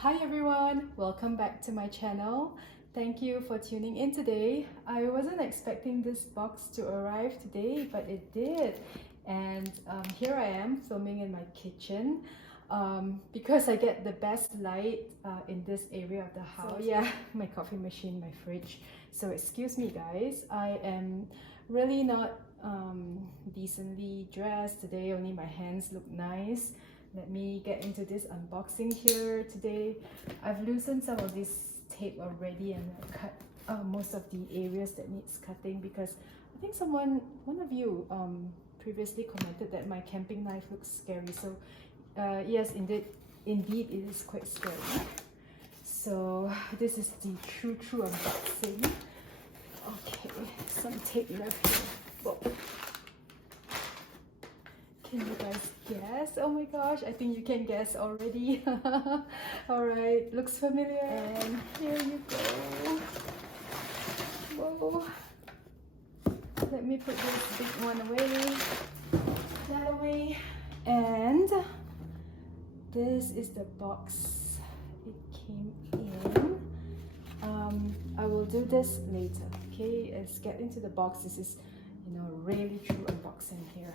Hi everyone, welcome back to my channel. Thank you for tuning in today. I wasn't expecting this box to arrive today, but it did. And here I am filming in my kitchen because I get the best light in this area of the house. So yeah, my coffee machine, my fridge. So excuse me guys, I am really not decently dressed today. Only my hands look nice. Let me get into this unboxing here today. I've loosened some of this tape already and I cut most of the areas that needs cutting because I think one of you previously commented that my camping knife looks scary. So yes, indeed it is quite scary. So this is the true unboxing. Okay, some tape left here. Whoa. Can you guys guess? Oh my gosh, I think you can guess already. Alright, looks familiar. And here you go. Whoa. Let me put this big one away. That away. And this is the box it came in. I will do this later. Okay, let's get into the box. This is, really true unboxing here.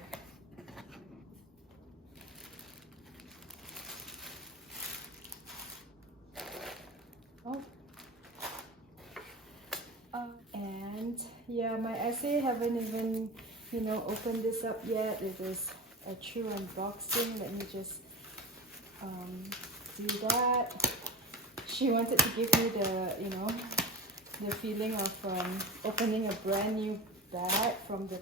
And yeah, my essay haven't even opened this up yet. It is a true unboxing. Let me just do that. She wanted to give me the feeling of opening a brand new bag from the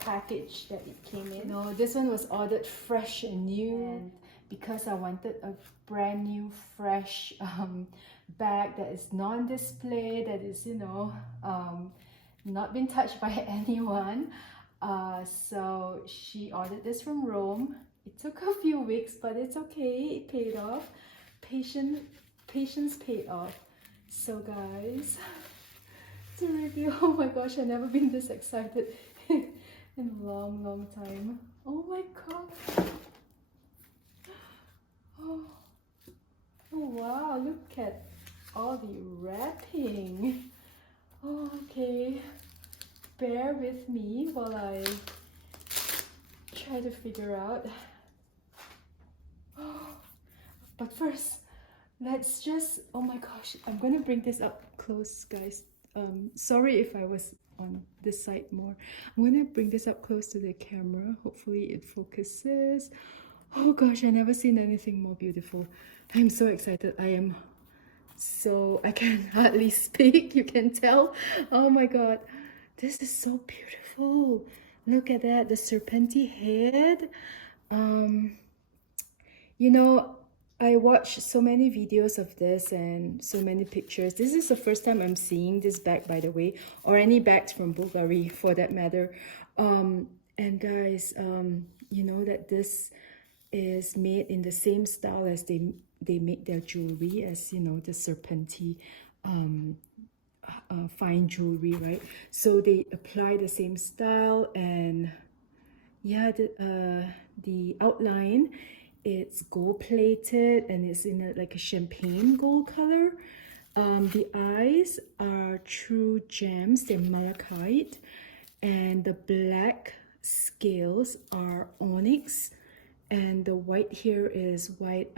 package that it came in. This one was ordered fresh and new, and because I wanted a brand new fresh bag that is non-display, that is not been touched by anyone, so she ordered this from Rome. It took a few weeks, but it's okay, it paid off. Patience paid off. So guys, to review, oh my gosh, I've never been this excited in a long time. Oh my god. Oh wow, look at all the wrapping. Oh, okay, bear with me while I try to figure out. But first, let's just, oh my gosh, I'm gonna bring this up close, guys. Sorry if I was on this side more. I'm gonna bring this up close to the camera. Hopefully it focuses. Oh gosh, I've never seen anything more beautiful. I'm so excited. I can hardly speak, you can tell. Oh my god, this is so beautiful. Look at that, the Serpenti head. I watched so many videos of this and so many pictures. This is the first time I'm seeing this bag, by the way, or any bags from Bvlgari for that matter. And guys, you know that this is made in the same style as they make their jewelry, as the Serpenti fine jewelry, right? So they apply the same style, and yeah, the outline, it's gold plated and it's in like a champagne gold color. The eyes are true gems, they're malachite, and the black scales are onyx, and the white here is white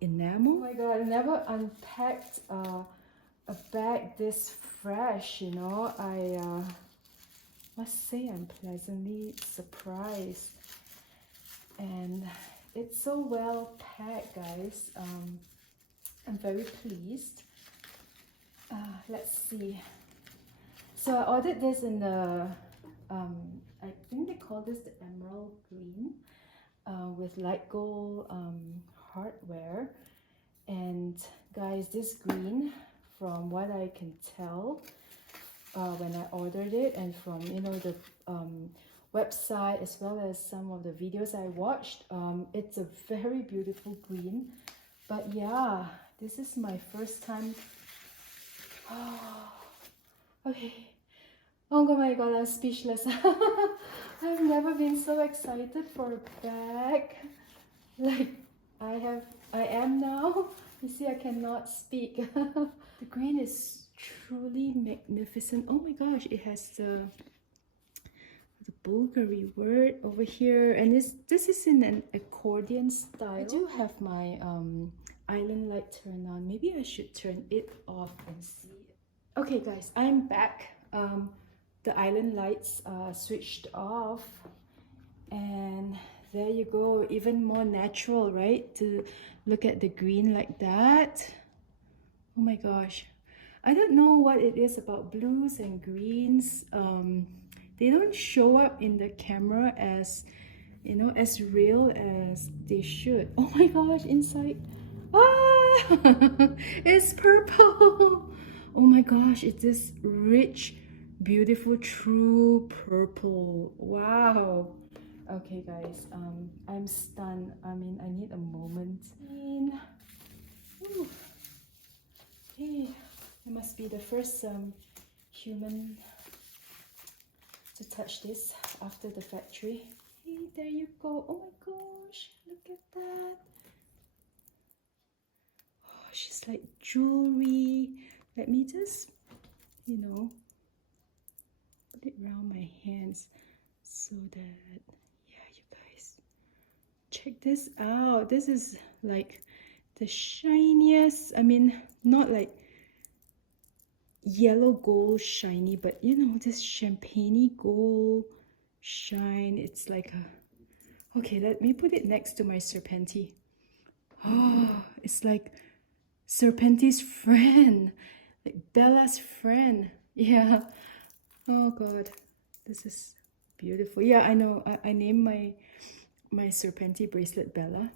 enamel. Oh my god, I never unpacked a bag this fresh, I must say I'm pleasantly surprised, and it's so well packed, guys. I'm very pleased. Let's see. So I ordered this in the I think they call this the emerald green with light gold hardware. And guys, this green, from what I can tell when I ordered it, and from the website as well as some of the videos I watched, it's a very beautiful green. But yeah, this is my first time. Okay. Oh my god, I'm speechless. I've never been so excited for a bag. Like, I am now. You see, I cannot speak. The green is truly magnificent. Oh my gosh, it has the Bulgari word over here, and this is in an accordion style. I do have my island light turned on. Maybe I should turn it off and see. Okay guys, I'm back. The island lights are switched off, and there you go. Even more natural, right? To look at the green like that. Oh my gosh, I don't know what it is about blues and greens. They don't show up in the camera as, you know, as real as they should. Oh my gosh, inside, ah, it's purple. Oh my gosh, it's this rich, beautiful, true purple. Wow. Okay guys, I'm stunned. I mean, I need a moment. Ooh. Hey, I must be the first human to touch this after the factory. Hey, there you go. Oh my gosh, look at that. Oh, she's like jewelry. Let me just, you know, put it around my hands so that, yeah, you guys, check this out. This is like the shiniest, I mean, not like yellow gold shiny, but you know, this champagne gold shine. It's like a, okay, let me put it next to my Serpenti. Oh, it's like Serpenti's friend, like Bella's friend. Yeah. Oh god, this is beautiful. Yeah, I know. I named my Serpenti bracelet Bella.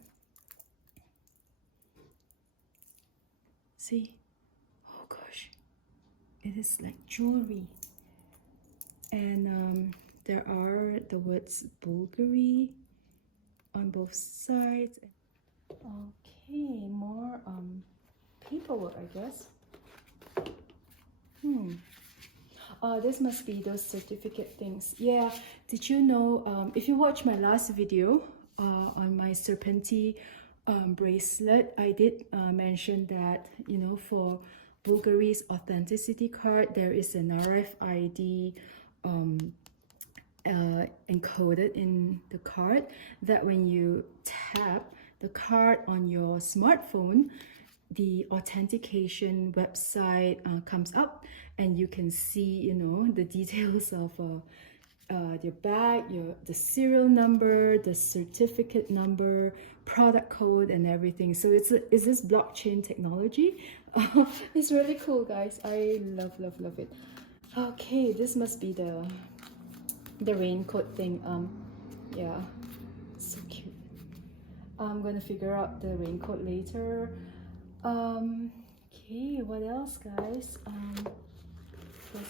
See? Oh gosh, it is like jewelry. And there are the words Bulgari on both sides. Okay, more paperwork, I guess. This must be those certificate things. Yeah, did you know, if you watch my last video on my Serpenti bracelet, I did mention that, you know, for Bvlgari's authenticity card, there is an RFID encoded in the card, that when you tap the card on your smartphone, the authentication website comes up, and you can see, you know, the details of your bag, the serial number, the certificate number, product code, and everything. So it's this blockchain technology. It's really cool, guys. I love it. Okay, this must be the raincoat thing. Yeah, so cute. I'm gonna figure out the raincoat later. Okay, what else, guys?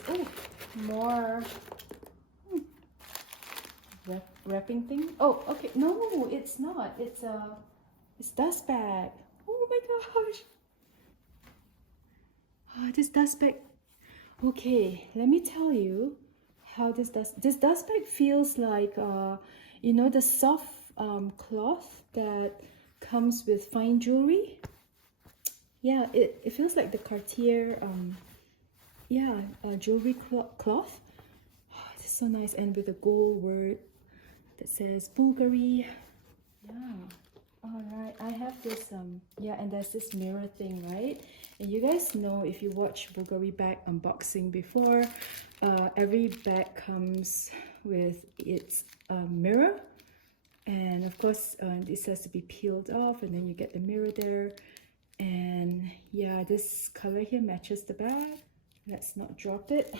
Oh, more wrapping thing. Oh, okay. No, it's not. It's dust bag. Oh my gosh. Oh, this dust bag. Okay, let me tell you how this dust bag feels like. You know, the soft cloth that comes with fine jewelry. Yeah, it feels like the Cartier jewelry cloth. Oh, it's so nice, and with a gold word that says Bvlgari. Yeah. All right, I have this yeah, and there's this mirror thing, right? And you guys know, if you watch Bvlgari bag unboxing before, every bag comes with its mirror, and of course this has to be peeled off, and then you get the mirror there. And yeah, this color here matches the bag. Let's not drop it.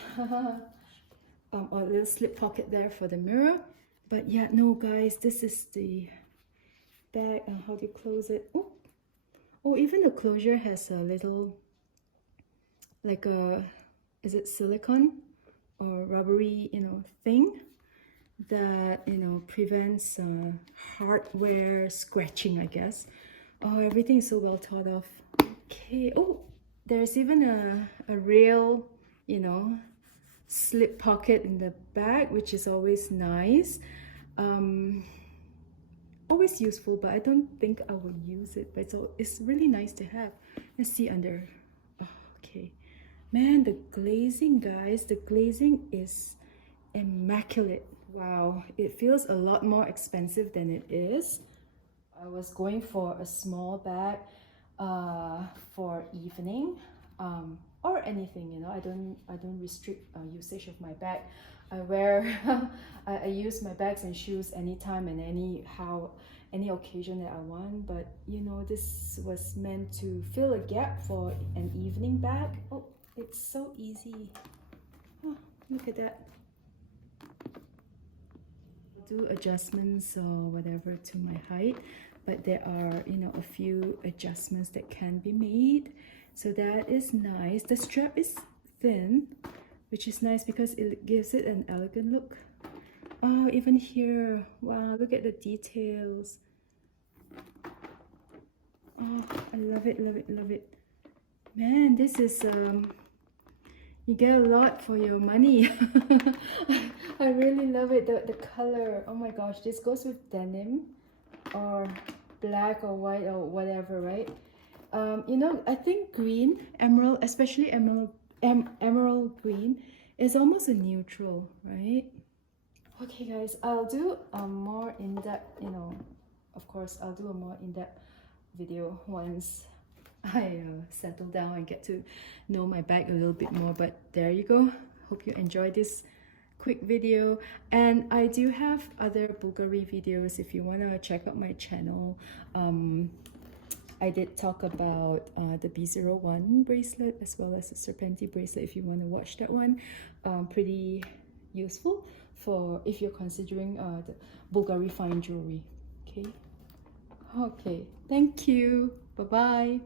Or a little slip pocket there for the mirror. But yeah, no guys, this is the bag. How do you close it? Oh, even the closure has a little, like a, is it silicone or rubbery, you know, thing that, you know, prevents hardware scratching, I guess. Oh, everything is so well thought of. Okay. Oh, there's even a real, you know, slip pocket in the back, which is always nice. always useful, but I don't think I will use it. But so it's really nice to have. Let's see under. Oh, okay, man, the glazing, guys, the glazing is immaculate. Wow, it feels a lot more expensive than it is. I was going for a small bag for evening or anything, you know. I don't restrict usage of my bag. I wear I use my bags and shoes anytime and any occasion that I want, but you know, this was meant to fill a gap for an evening bag. Oh, it's so easy. Oh, look at that. Do adjustments or whatever to my height, but there are, you know, a few adjustments that can be made, so that is nice. The strap is thin, which is nice because it gives it an elegant look. Oh, even here, wow, look at the details. Oh, I love it, love it, love it. Man, this is you get a lot for your money. I really love it. The color, oh my gosh, this goes with denim or black or white or whatever, right? You know, I think green, emerald, especially emerald green, is almost a neutral, right? Okay guys, I'll do a more in-depth, you know, of course I'll do a more in-depth video once I settle down and get to know my bag a little bit more. But there you go. Hope you enjoyed this quick video, and I do have other Bvlgari videos if you want to check out my channel. I did talk about the B01 bracelet as well as the Serpenti bracelet if you want to watch that one. Pretty useful for if you're considering the Bvlgari fine jewelry. Okay, thank you. Bye bye.